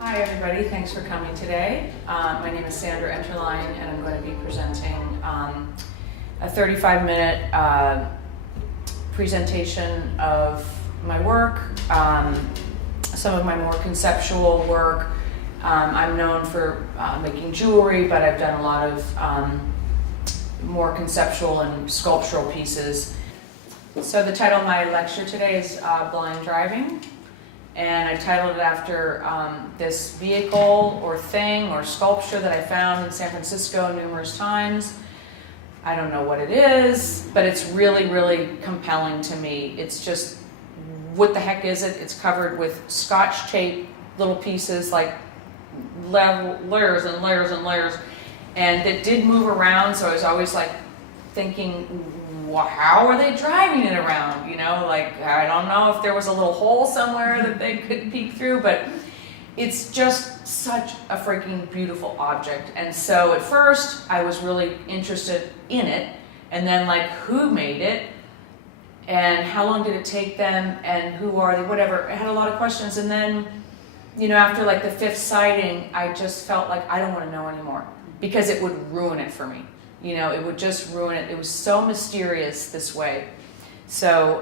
Hi everybody, thanks for coming today. My name is Sandra Enterline and I'm going to be presenting a 35-minute presentation of my work, some of my more conceptual work. I'm known for making jewelry, but I've done a lot of more conceptual and sculptural pieces. So the title of my lecture today is Blind Driving. And I titled it after this vehicle or thing or sculpture that I found in San Francisco numerous times. I don't know what it is, but it's really, really compelling to me. It's just, what the heck is it? It's covered with Scotch tape, little pieces, like layers and layers and layers. And it did move around, so I was always like thinking, how are they driving it around? You know, like, I don't know if there was a little hole somewhere that they could peek through, but it's just such a freaking beautiful object. And so at first I was really interested in it, and then like, who made it? And how long did it take them? And who are they? Whatever. I had a lot of questions. And then, you know, after like the 5th sighting, I just felt like I don't want to know anymore because it would ruin it for me. You know, it would just ruin it. It was so mysterious this way. So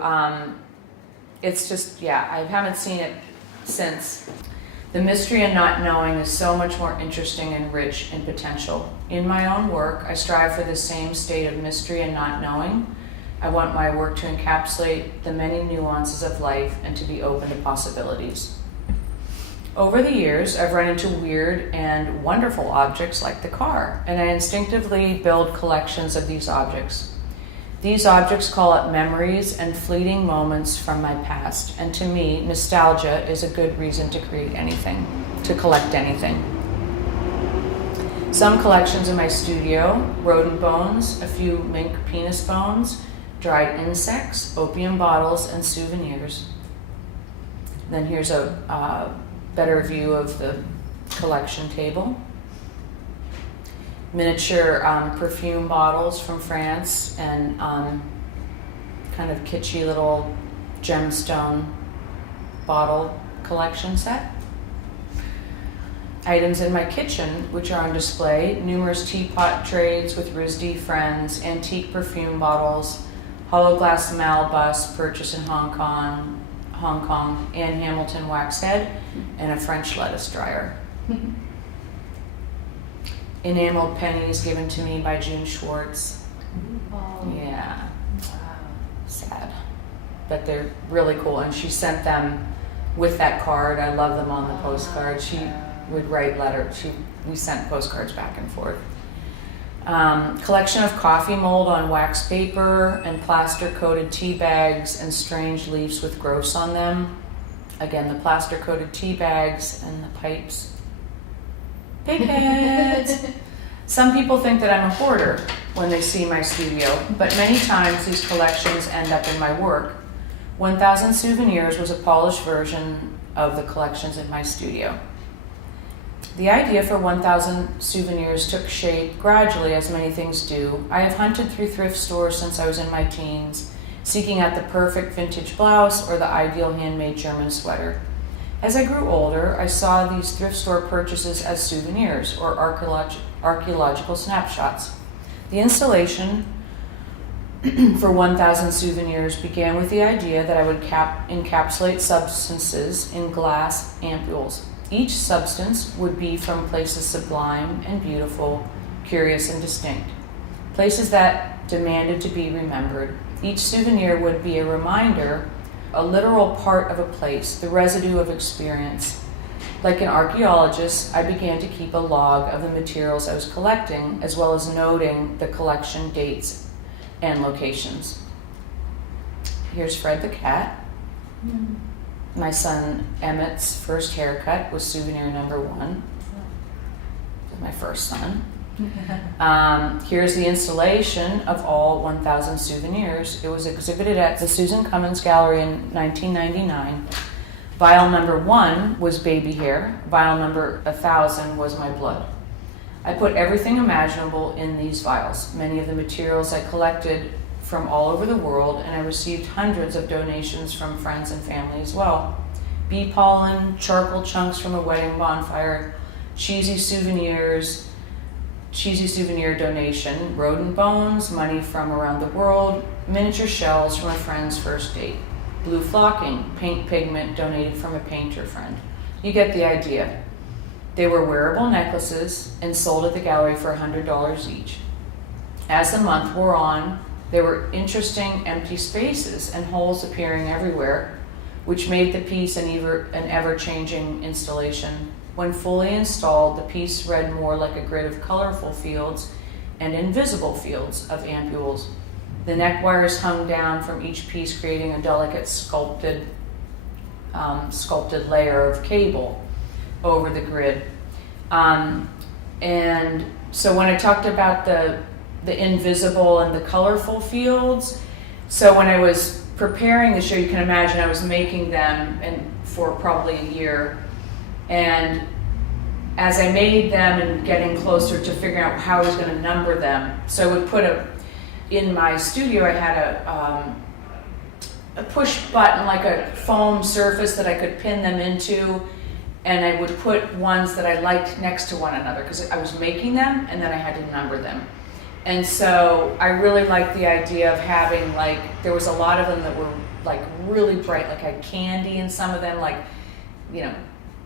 it's just, yeah, I haven't seen it since. The mystery and not knowing is so much more interesting and rich in potential. In my own work, I strive for the same state of mystery and not knowing. I want my work to encapsulate the many nuances of life and to be open to possibilities. Over the years, I've run into weird and wonderful objects like the car, and I instinctively build collections of these objects. These objects call up memories and fleeting moments from my past, and to me, nostalgia is a good reason to create anything, to collect anything. Some collections in my studio: rodent bones, a few mink penis bones, dried insects, opium bottles, and souvenirs. Then here's a better view of the collection table. Miniature perfume bottles from France and kind of kitschy little gemstone bottle collection set. Items in my kitchen, which are on display: numerous teapot trays with RISD friends, antique perfume bottles, hollow glass Mal bust purchased in Hong Kong, Anne Hamilton wax head, and a French lettuce dryer. Enameled pennies given to me by June Schwartz. Oh. Yeah. Wow. Sad. But they're really cool. And she sent them with that card. I love them on the postcard. She would write letters. We sent postcards back and forth. Collection of coffee mold on wax paper and plaster-coated tea bags and strange leaves with growths on them. Again, the plaster-coated tea bags and the pipes. Big heads! Some people think that I'm a hoarder when they see my studio, but many times these collections end up in my work. 1,000 Souvenirs was a polished version of the collections in my studio. The idea for 1,000 Souvenirs took shape gradually, as many things do. I have hunted through thrift stores since I was in my teens, seeking out the perfect vintage blouse or the ideal handmade German sweater. As I grew older, I saw these thrift store purchases as souvenirs or archaeological snapshots. The installation for 1,000 Souvenirs began with the idea that I would encapsulate substances in glass ampules. Each substance would be from places sublime and beautiful, curious and distinct, places that demanded to be remembered. Each souvenir would be a reminder, a literal part of a place, the residue of experience. Like an archaeologist, I began to keep a log of the materials I was collecting, as well as noting the collection dates and locations. Here's Fred the cat. Mm-hmm. My son Emmett's first haircut was souvenir number 1. My first son. Here's the installation of all 1,000 Souvenirs. It was exhibited at the Susan Cummins Gallery in 1999. Vial number 1 was baby hair. Vial number 1,000 was my blood. I put everything imaginable in these vials. Many of the materials I collected from all over the world, and I received hundreds of donations from friends and family as well. bee pollen, charcoal chunks from a wedding bonfire, cheesy souvenir donation, rodent bones, money from around the world, miniature shells from a friend's first date, blue flocking, paint pigment donated from a painter friend. You get the idea. They were wearable necklaces and sold at the gallery for $100 each. As the month wore on, there were interesting empty spaces and holes appearing everywhere, which made the piece an ever-changing installation. When fully installed, the piece read more like a grid of colorful fields and invisible fields of ampules. The neck wires hung down from each piece, creating a delicate sculpted layer of cable over the grid. And so when I talked about the invisible and the colorful fields, so when I was preparing the show, you can imagine I was making them for probably a year. And as I made them and getting closer to figuring out how I was going to number them, so I would put in my studio, I had a push button, like a foam surface that I could pin them into, and I would put ones that I liked next to one another because I was making them and then I had to number them. And so I really liked the idea of having, like, there was a lot of them that were like really bright, like I had candy in some of them, like, you know,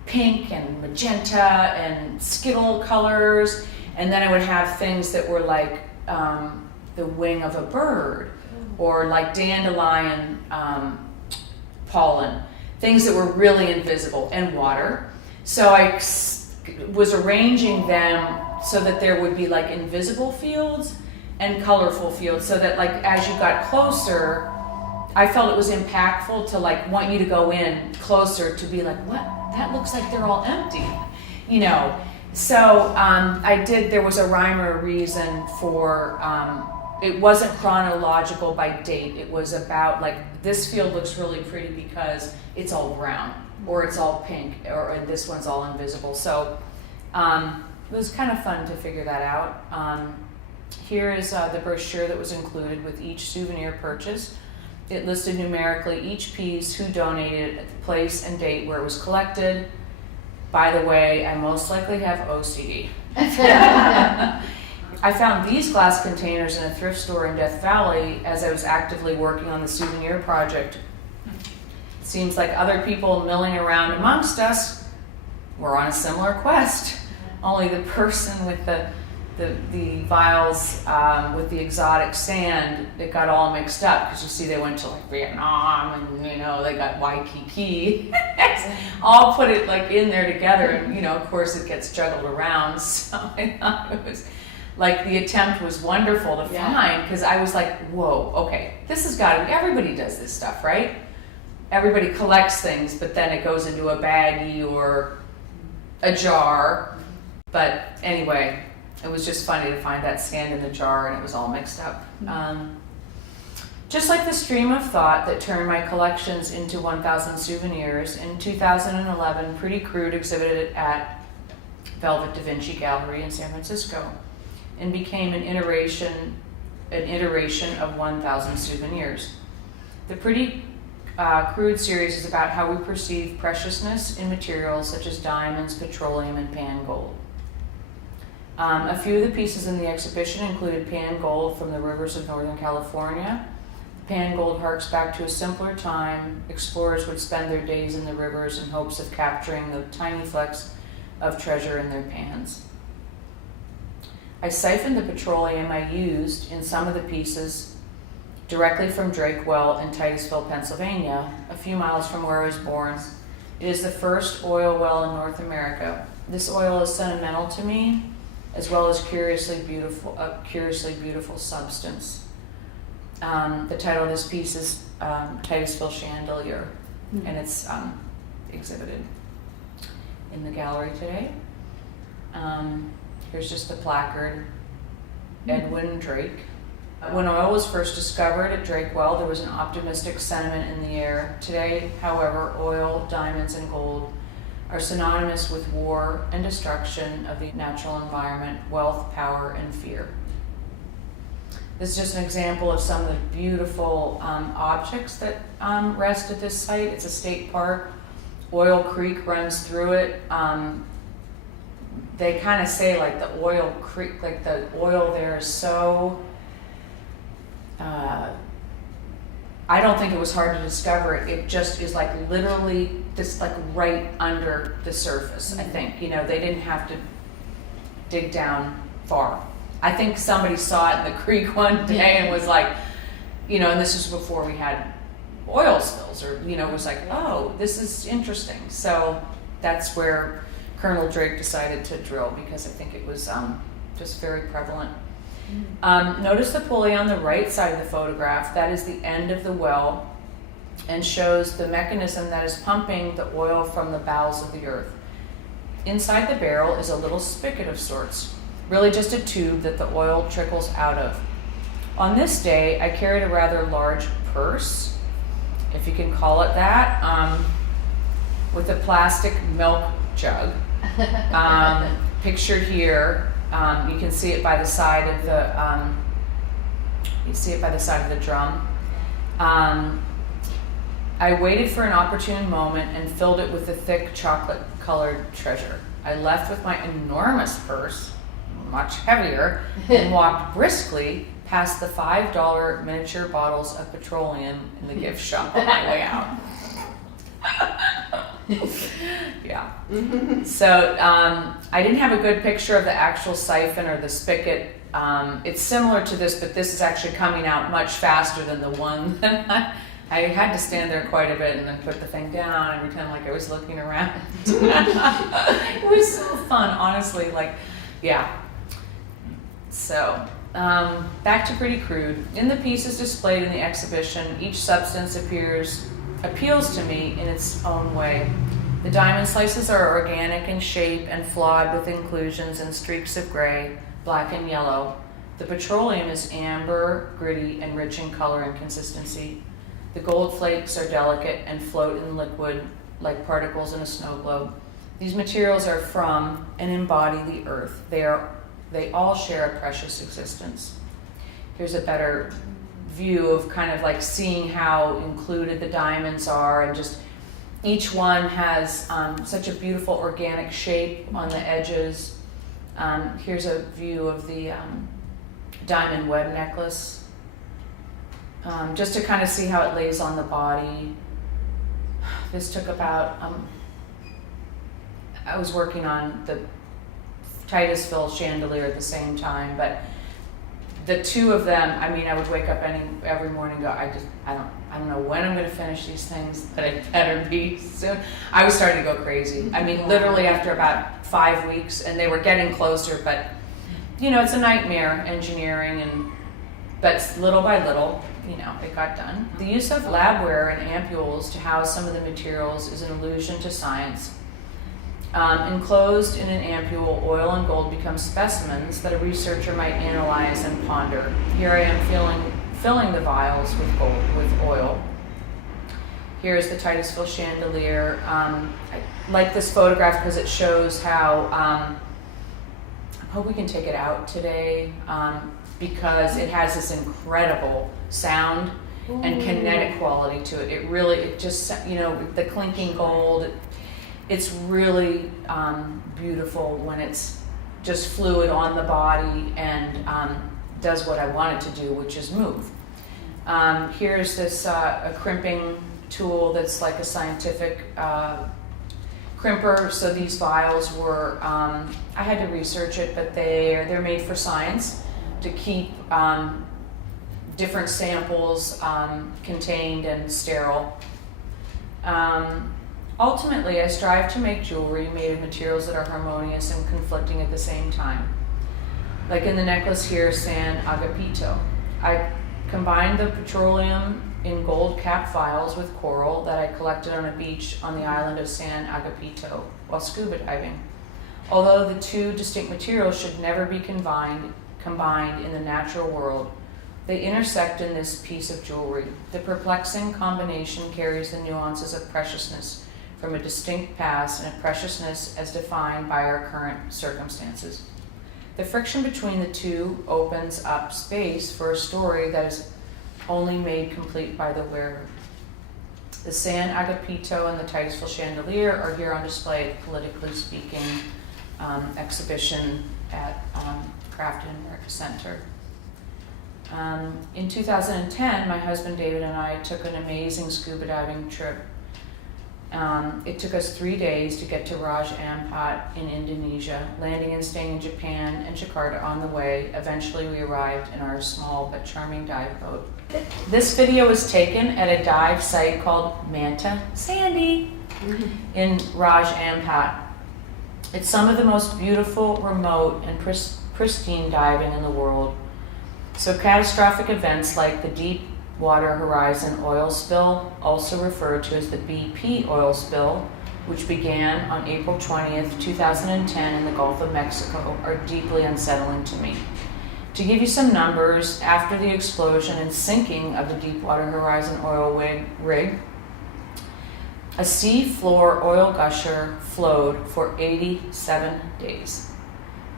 pink and magenta and Skittle colors. And then I would have things that were like the wing of a bird or like dandelion pollen, things that were really invisible, and water. So I was arranging them so that there would be like invisible fields and colorful fields, so that like as you got closer, I felt it was impactful to like want you to go in closer to be like, what? That looks like they're all empty, you know. So there was a rhyme or a reason for, it wasn't chronological by date. It was about like, this field looks really pretty because it's all brown, or it's all pink, or this one's all invisible. So it was kind of fun to figure that out. Here is the brochure that was included with each souvenir purchase. It listed numerically each piece, who donated, the place and date where it was collected. By the way, I most likely have OCD. I found these glass containers in a thrift store in Death Valley as I was actively working on the souvenir project. It seems like other people milling around amongst us were on a similar quest. Only the person with the vials with the exotic sand, it got all mixed up, because you see they went to like Vietnam, and you know they got Waikiki. All put it like in there together, and you know, of course it gets juggled around. So I thought it was like, the attempt was wonderful to find, because I was like, whoa, okay, this has got to be, everybody does this stuff, right? Everybody collects things, but then it goes into a baggie or a jar. But anyway, it was just funny to find that sand in the jar, and it was all mixed up. Just like the stream of thought that turned my collections into 1,000 souvenirs, in 2011, Pretty Crude exhibited at Velvet Da Vinci Gallery in San Francisco and became an iteration of 1,000 souvenirs. The Pretty Crude series is about how we perceive preciousness in materials such as diamonds, petroleum, and pan gold. A few of the pieces in the exhibition included pan gold from the rivers of Northern California. Pan gold harks back to a simpler time. Explorers would spend their days in the rivers in hopes of capturing the tiny flecks of treasure in their pans. I siphoned the petroleum I used in some of the pieces directly from Drake Well in Titusville, Pennsylvania, a few miles from where I was born. It is the first oil well in North America. This oil is sentimental to me, as well as curiously beautiful substance. The title of this piece is Titusville Chandelier, and it's exhibited in the gallery today. Here's just the placard, Edwin Drake. When oil was first discovered at Drake Well, there was an optimistic sentiment in the air. Today, however, oil, diamonds, and gold are synonymous with war and destruction of the natural environment, wealth, power, and fear. This is just an example of some of the beautiful objects that rest at this site. It's a state park. Oil Creek runs through it. They kind of say like the oil creek, like the oil there is so, I don't think it was hard to discover it. It just is like literally this like right under the surface, I think. You know, they didn't have to dig down far. I think somebody saw it in the creek one day and was like, you know, and this was before we had oil spills, or, you know, it was like, oh, this is interesting. So that's where Colonel Drake decided to drill, because I think it was just very prevalent. Notice the pulley on the right side of the photograph. That is the end of the well and shows the mechanism that is pumping the oil from the bowels of the earth. Inside the barrel is a little spigot of sorts, really just a tube that the oil trickles out of. On this day, I carried a rather large purse, if you can call it that, with a plastic milk jug. Pictured here, you can see it by the side of the drum. I waited for an opportune moment and filled it with the thick chocolate-colored treasure. I left with my enormous purse, much heavier, and walked briskly past the $5 miniature bottles of petroleum in the gift shop on my way out. Yeah. So I didn't have a good picture of the actual siphon or the spigot. It's similar to this, but this is actually coming out much faster than the one that I had to stand there quite a bit and then put the thing down and pretend like I was looking around. It was so fun, honestly. Like, yeah. So back to Pretty Crude. In the pieces displayed in the exhibition, each substance appeals to me in its own way. The diamond slices are organic in shape and flawed with inclusions and streaks of gray, black and yellow. The petroleum is amber, gritty, and rich in color and consistency. The gold flakes are delicate and float in liquid like particles in a snow globe. These materials are from and embody the earth. They all share a precious existence. Here's a better view of kind of like seeing how included the diamonds are, and just each one has such a beautiful organic shape on the edges. Here's a view of the diamond web necklace, just to kind of see how it lays on the body. This took about, I was working on the Titusville chandelier at the same time, but the two of them, I mean, I would wake up every morning and go, I don't know when I'm going to finish these things, but it better be soon. I was starting to go crazy. I mean, literally after about 5 weeks, and they were getting closer, but you know, it's a nightmare engineering, but little by little, you know, it got done. The use of labware and ampules to house some of the materials is an allusion to science. Enclosed in an ampule, oil and gold become specimens that a researcher might analyze and ponder. Here I am filling the vials with oil. Here's the Titusville chandelier. I like this photograph because it shows how, I hope we can take it out today, because it has this incredible sound and kinetic quality to it. It just, you know, the clinking gold, it's really beautiful when it's just fluid on the body and does what I want it to do, which is move. Here's this a crimping tool that's like a scientific crimper. So these vials were, I had to research it, but they're made for science to keep different samples contained and sterile. Ultimately, I strive to make jewelry made of materials that are harmonious and conflicting at the same time. Like in the necklace here, San Agapito. I combined the petroleum in gold cap vials with coral that I collected on a beach on the island of San Agapito while scuba diving. Although the two distinct materials should never be combined in the natural world, they intersect in this piece of jewelry. The perplexing combination carries the nuances of preciousness from a distinct past and a preciousness as defined by our current circumstances. The friction between the two opens up space for a story that is only made complete by the wearer. The San Agapito and the Titusville Chandelier are here on display at Politically Speaking exhibition at Craft and America Center. In 2010, my husband David and I took an amazing scuba diving trip. It took us 3 days to get to Raj Ampat in Indonesia, landing and staying in Japan and Jakarta on the way. Eventually we arrived in our small but charming dive boat. This video was taken at a dive site called Manta Sandy in Raj Ampat. It's some of the most beautiful, remote, and pristine diving in the world. So catastrophic events like the Deepwater Horizon oil spill, also referred to as the BP oil spill, which began on April 20th, 2010 in the Gulf of Mexico, are deeply unsettling to me. To give you some numbers, after the explosion and sinking of the Deepwater Horizon oil rig, a sea-floor oil gusher flowed for 87 days.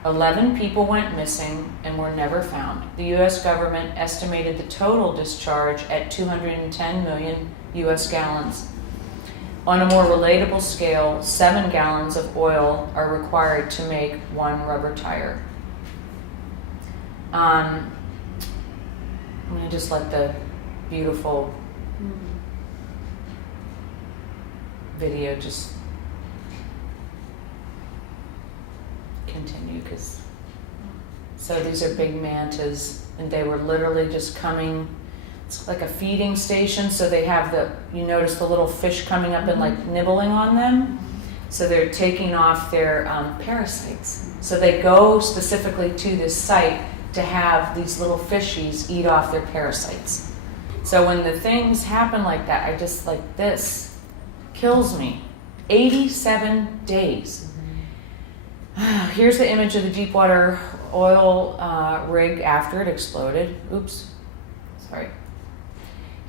11 people went missing and were never found. The U.S. government estimated the total discharge at 210 million U.S. gallons. On a more relatable scale, 7 gallons of oil are required to make 1 rubber tire. I'm going to just let the beautiful video just continue, because so these are big mantas and they were literally just coming. It's like a feeding station, so they have you notice the little fish coming up and like nibbling on them. So they're taking off their parasites. So they go specifically to this site to have these little fishies eat off their parasites. So when the things happen like that, I just like, this kills me. 87 days. Here's the image of the Deepwater oil rig after it exploded. Oops, sorry.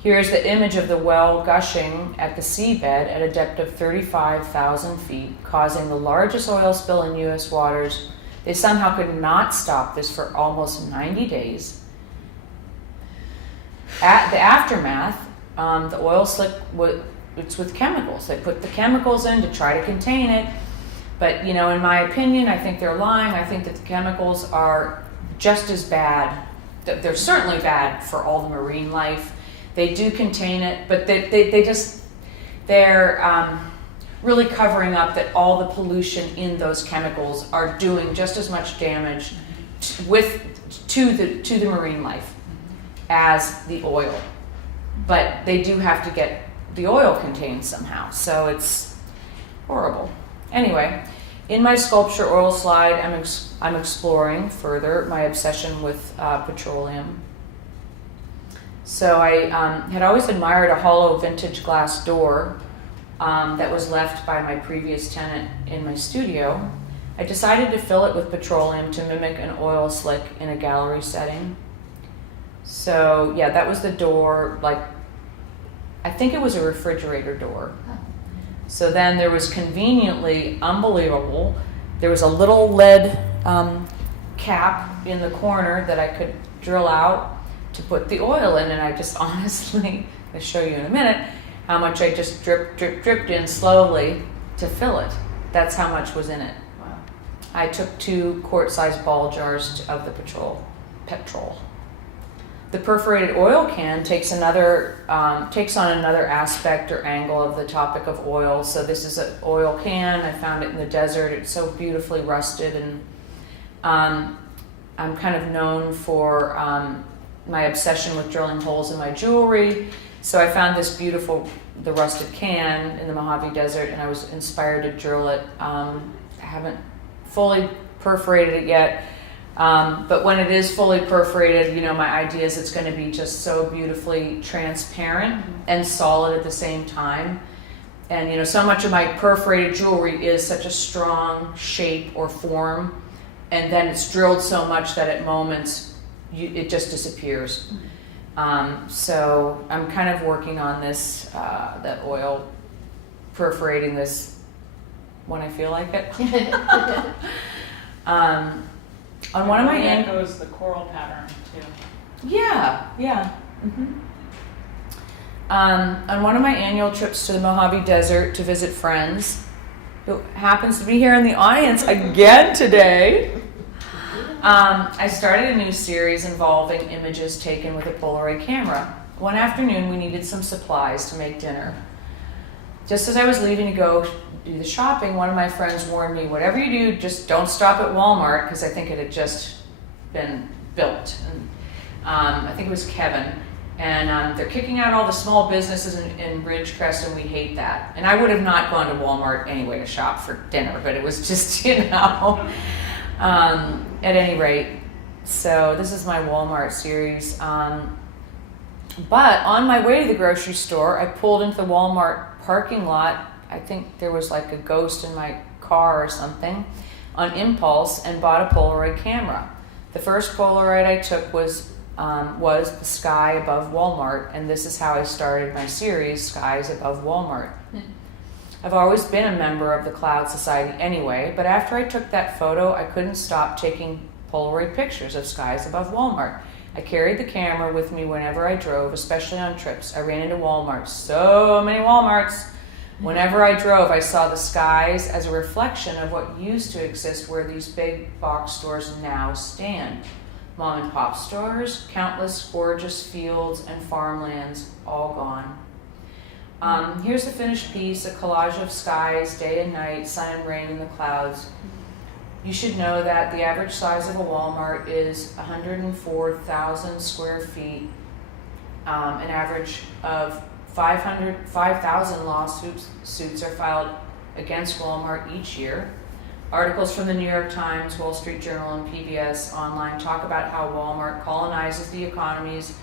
Here's the image of the well gushing at the seabed at a depth of 35,000 feet, causing the largest oil spill in U.S. waters. They somehow could not stop this for almost 90 days. At the aftermath, the oil slick, it's with chemicals. They put the chemicals in to try to contain it. But, in my opinion, I think they're lying. I think that the chemicals are just as bad. They're certainly bad for all the marine life. They do contain it, but they're really covering up that all the pollution in those chemicals are doing just as much damage to the marine life as the oil. But they do have to get the oil contained somehow, so it's horrible. Anyway, in my sculpture oil slide, I'm exploring further my obsession with petroleum. So I had always admired a hollow vintage glass door that was left by my previous tenant in my studio. I decided to fill it with petroleum to mimic an oil slick in a gallery setting. So yeah, that was the door, I think it was a refrigerator door. So then there was conveniently, unbelievable, there was a little lead cap in the corner that I could drill out to put the oil in, and I just honestly, I'll show you in a minute, how much I just dripped in slowly to fill it. That's how much was in it. Wow. I took 2 quart-sized ball jars of the petrol. The perforated oil can takes on another aspect or angle of the topic of oil. So this is an oil can. I found it in the desert. It's so beautifully rusted, and I'm kind of known for my obsession with drilling holes in my jewelry. So I found this the rusted can in the Mojave Desert, and I was inspired to drill it. I haven't fully perforated it yet. But when it is fully perforated, my idea is it's going to be just so beautifully transparent and solid at the same time. And, so much of my perforated jewelry is such a strong shape or form, and then it's drilled so much that at moments it just disappears. So I'm kind of working on this, that oil, perforating this when I feel like it. On one of my echoes the coral pattern too. Yeah. Mm-hmm. On one of my annual trips to the Mojave Desert to visit friends, who happens to be here in the audience again today, I started a new series involving images taken with a Polaroid camera. One afternoon, we needed some supplies to make dinner. Just as I was leaving to go do the shopping, one of my friends warned me, whatever you do, just don't stop at Walmart, because I think it had just been built. And, I think it was Kevin. And they're kicking out all the small businesses in Ridgecrest, and we hate that. And I would have not gone to Walmart anyway to shop for dinner, but it was just, at any rate. So this is my Walmart series. But on my way to the grocery store, I pulled into the Walmart parking lot. I think there was like a ghost in my car or something, on impulse, and bought a Polaroid camera. The first Polaroid I took was the sky above Walmart, and this is how I started my series, Skies Above Walmart. I've always been a member of the Cloud Society anyway, but after I took that photo, I couldn't stop taking Polaroid pictures of skies above Walmart. I carried the camera with me whenever I drove, especially on trips. I ran into Walmart, so many Walmarts. Whenever I drove, I saw the skies as a reflection of what used to exist where these big box stores now stand. Mom and pop stores, countless gorgeous fields and farmlands, all gone. Here's the finished piece, a collage of skies, day and night, sun and rain in the clouds. You should know that the average size of a Walmart is 104,000 square feet. An average of 5,000 lawsuits are filed against Walmart each year. Articles from the New York Times, Wall Street Journal, and PBS Online talk about how Walmart colonizes the economies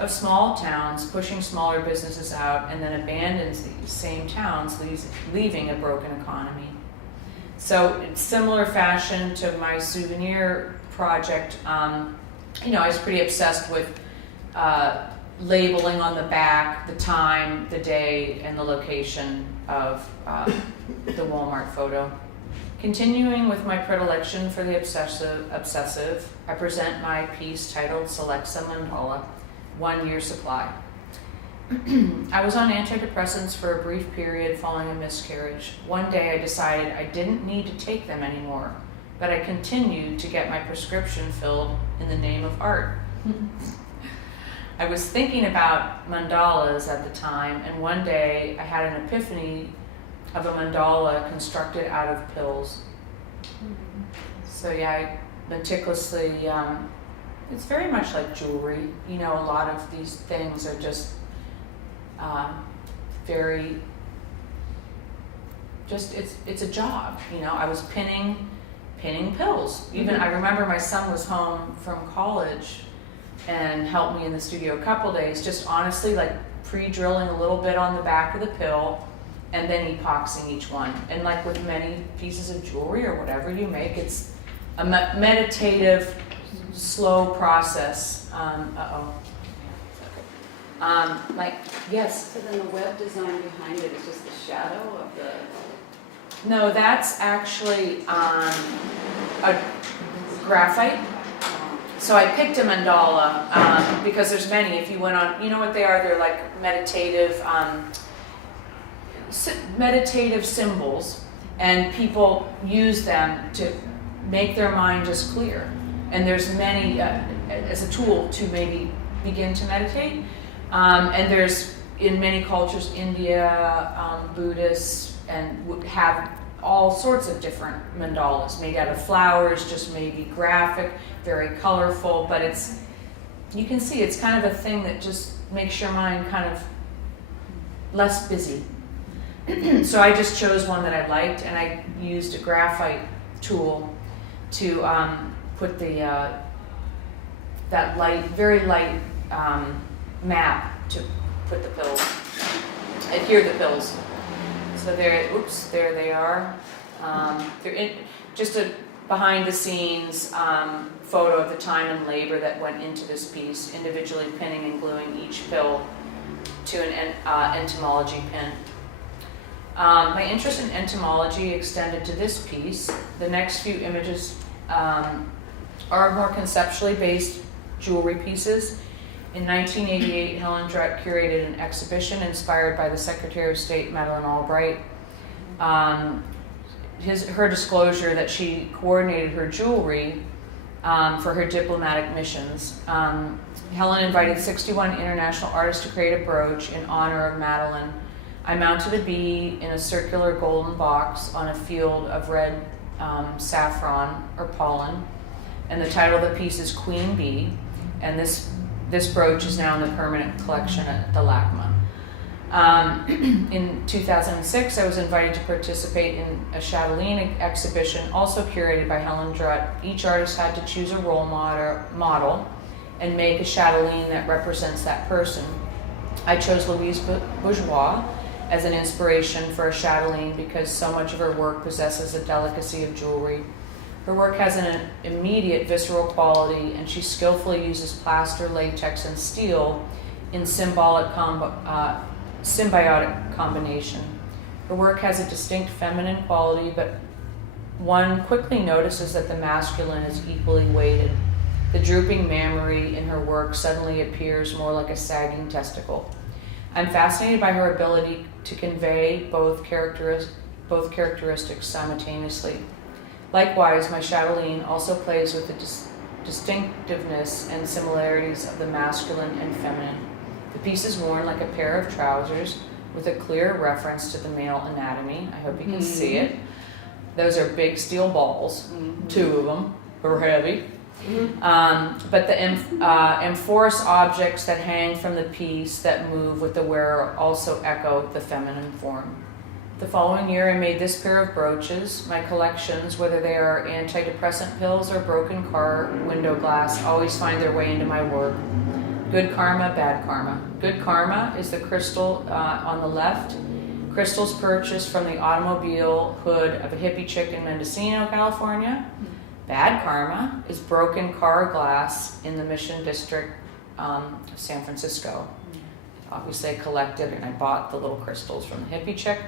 of small towns, pushing smaller businesses out, and then abandons these same towns, leaving a broken economy. So in similar fashion to my souvenir project, I was pretty obsessed with labeling on the back the time, the day, and the location of the Walmart photo. Continuing with my predilection for the obsessive, I present my piece titled Selexa Mandala, 1 year supply. I was on antidepressants for a brief period following a miscarriage. One day I decided I didn't need to take them anymore, but I continued to get my prescription filled in the name of art. I was thinking about mandalas at the time, and one day I had an epiphany of a mandala constructed out of pills. So yeah, I meticulously, it's very much like jewelry. A lot of these things are just it's a job. I was pinning pills. Even I remember my son was home from college and helped me in the studio a couple days, just honestly like pre-drilling a little bit on the back of the pill and then epoxying each one. And like with many pieces of jewelry or whatever you make, it's a meditative, slow process. Yes? So then the web design behind it is just the shadow of the... No, that's actually a graphite. So I picked a mandala because there's many. If you went on, you know what they are? They're like meditative symbols, and people use them to make their mind just clear. And there's many as a tool to maybe begin to meditate. And there's in many cultures, India, Buddhists, and would have all sorts of different mandalas made out of flowers, just maybe graphic, very colorful, but you can see it's kind of a thing that just makes your mind kind of less busy. So I just chose one that I liked, and I used a graphite tool to put the that light, very light map to put the pills, adhere the pills. So there they are. They're just a behind the scenes photo of the time and labor that went into this piece, individually pinning and gluing each pill to an entomology pin. My interest in entomology extended to this piece. The next few images are more conceptually based jewelry pieces In 1988, Helen Drutt curated an exhibition inspired by the Secretary of State, Madeleine Albright. Her disclosure that she coordinated her jewelry for her diplomatic missions. Helen invited 61 international artists to create a brooch in honor of Madeleine. I mounted a bee in a circular golden box on a field of red saffron or pollen, and the title of the piece is Queen Bee, and this brooch is now in the permanent collection at the LACMA. In 2006, I was invited to participate in a chatelaine exhibition, also curated by Helen Drutt. Each artist had to choose a role model and make a chatelaine that represents that person. I chose Louise Bourgeois as an inspiration for a chatelaine because so much of her work possesses a delicacy of jewelry. Her work has an immediate visceral quality, and she skillfully uses plaster, latex, and steel in symbiotic combination. Her work has a distinct feminine quality, but one quickly notices that the masculine is equally weighted. The drooping mammary in her work suddenly appears more like a sagging testicle. I'm fascinated by her ability to convey both characteristics simultaneously. Likewise, my chatelaine also plays with the distinctiveness and similarities of the masculine and feminine. The piece is worn like a pair of trousers with a clear reference to the male anatomy. I hope you can see it. Those are big steel balls, 2 of them, are heavy. But the amorphous objects that hang from the piece that move with the wearer also echo the feminine form. The following year, I made this pair of brooches. My collections, whether they are antidepressant pills or broken car window glass, always find their way into my work. Good karma, bad karma. Good karma is the crystal on the left. Crystals purchased from the automobile hood of a hippie chick in Mendocino, California. Bad karma is broken car glass in the Mission District of San Francisco. Obviously, I collected and I bought the little crystals from the hippie chick.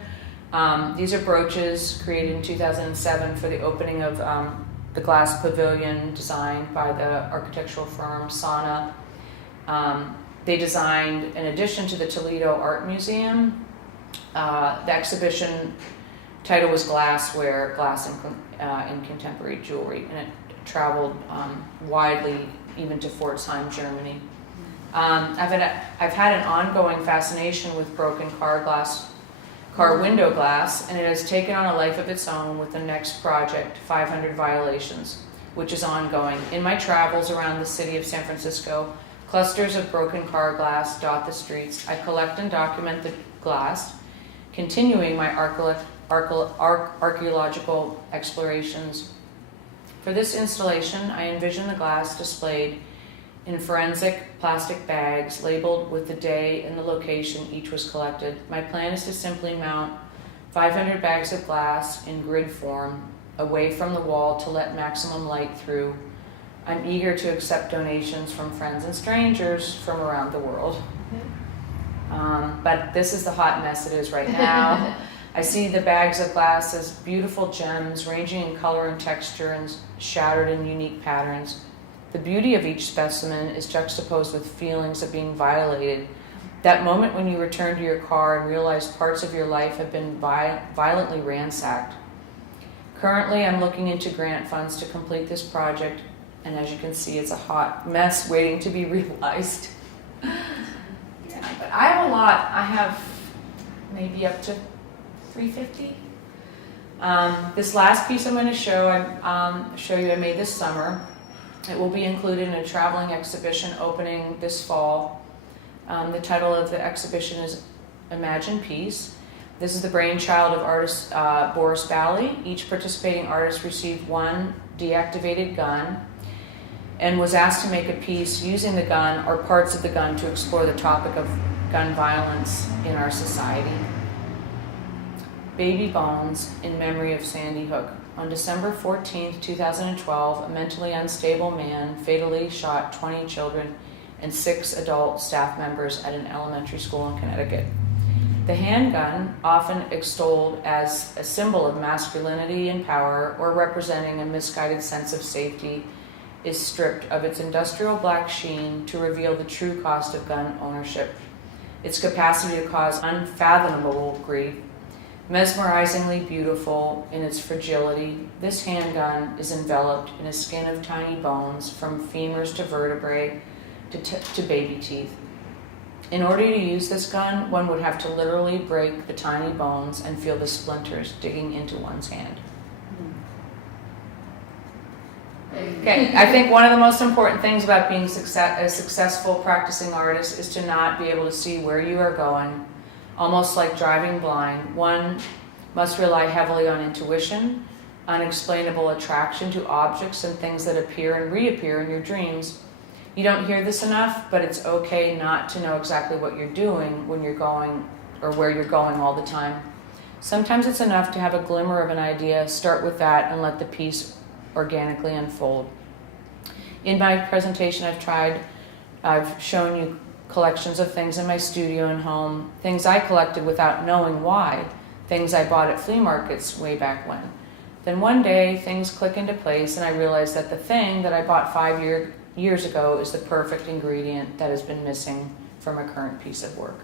These are brooches created in 2007 for the opening of the glass pavilion designed by the architectural firm Sana. They designed, in addition to the Toledo Art Museum, the exhibition title was Glassware, Glass in Contemporary Jewelry, and it traveled widely, even to Pforzheim, Germany. I've had an ongoing fascination with broken car window glass, and it has taken on a life of its own with the next project, 500 Violations, which is ongoing. In my travels around the city of San Francisco, clusters of broken car glass dot the streets. I collect and document the glass, continuing my archaeological explorations. For this installation, I envision the glass displayed in forensic plastic bags labeled with the day and the location each was collected. My plan is to simply mount 500 bags of glass in grid form away from the wall to let maximum light through. I'm eager to accept donations from friends and strangers from around the world. But this is the hot mess it is right now. I see the bags of glass as beautiful gems ranging in color and texture and shattered in unique patterns. The beauty of each specimen is juxtaposed with feelings of being violated. That moment when you return to your car and realize parts of your life have been violently ransacked. Currently, I'm looking into grant funds to complete this project, and as you can see, it's a hot mess waiting to be realized. Yeah, but I have a lot. I have maybe up to 350. This last piece I'm going to show you I made this summer. It will be included in a traveling exhibition opening this fall. The title of the exhibition is Imagine Peace. This is the brainchild of artist Boris Bally. Each participating artist received one deactivated gun and was asked to make a piece using the gun or parts of the gun to explore the topic of gun violence in our society. Baby Bones in memory of Sandy Hook. On December 14, 2012, a mentally unstable man fatally shot 20 children and 6 adult staff members at an elementary school in Connecticut. The handgun, often extolled as a symbol of masculinity and power or representing a misguided sense of safety, is stripped of its industrial black sheen to reveal the true cost of gun ownership, its capacity to cause unfathomable grief. Mesmerizingly beautiful in its fragility, this handgun is enveloped in a skin of tiny bones from femurs to vertebrae to baby teeth. In order to use this gun, one would have to literally break the tiny bones and feel the splinters digging into one's hand. Okay, I think one of the most important things about being a successful practicing artist is to not be able to see where you are going, almost like driving blind. One must rely heavily on intuition, unexplainable attraction to objects and things that appear and reappear in your dreams. You don't hear this enough, but it's okay not to know exactly what you're doing when you're going or where you're going all the time. Sometimes it's enough to have a glimmer of an idea, start with that, and let the piece organically unfold. In my presentation, I've shown you collections of things in my studio and home, things I collected without knowing why, things I bought at flea markets way back when. Then one day, things click into place, and I realize that the thing that I bought 5 years ago is the perfect ingredient that has been missing from a current piece of work.